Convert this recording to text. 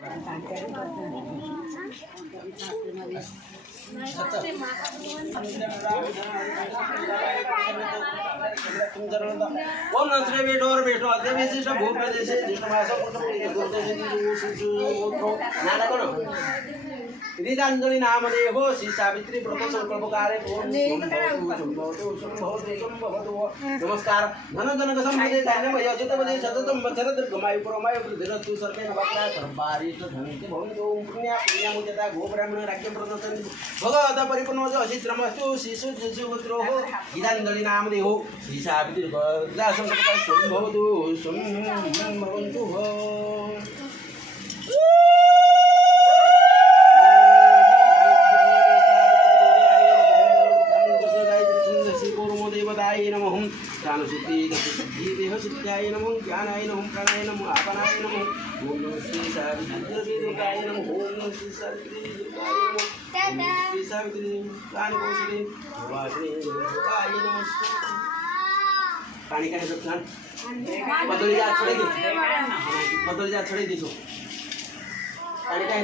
ओम नमः बेटो और बेटो अद्य विशिष्ट भूप देशे जिष्णमास नाना करो रीतांजलि नाम देहो श्री सावित्री व्रत संकल्पकारे नमस्कार धन जनक संपदे धान्यम यजत वदे सततम वचर दीर्घमायु परमायु वृद्धिरस्तु सर्वे नवग्रह सर्वारिष्ट धनिते भवन्तु ओम पुण्य पुण्यमुदिता गो ब्राह्मण राज्य प्रदर्शन भगवत परिपूर्ण अचित्रमस्तु शिशु शिशुपुत्रो गीतांजलि नाम देहो श्री सावित्री व्रत संकल्पकारे भवतु भवन्तु नमः ज्ञानसिद्धि देह सिद्धाय नमः ज्ञानाय नमः प्राणाय नमः आपनाय नमः ओम नमः श्री सावित्री दुर्गाय नमः ओम नमः श्री सावित्री दुर्गाय नमः श्री सावित्री प्राणकोशरी वासनी दुर्गाय नमः पानी का दक्षिण बदली जा छोड़ दे बदली जा छोड़ दे पानी का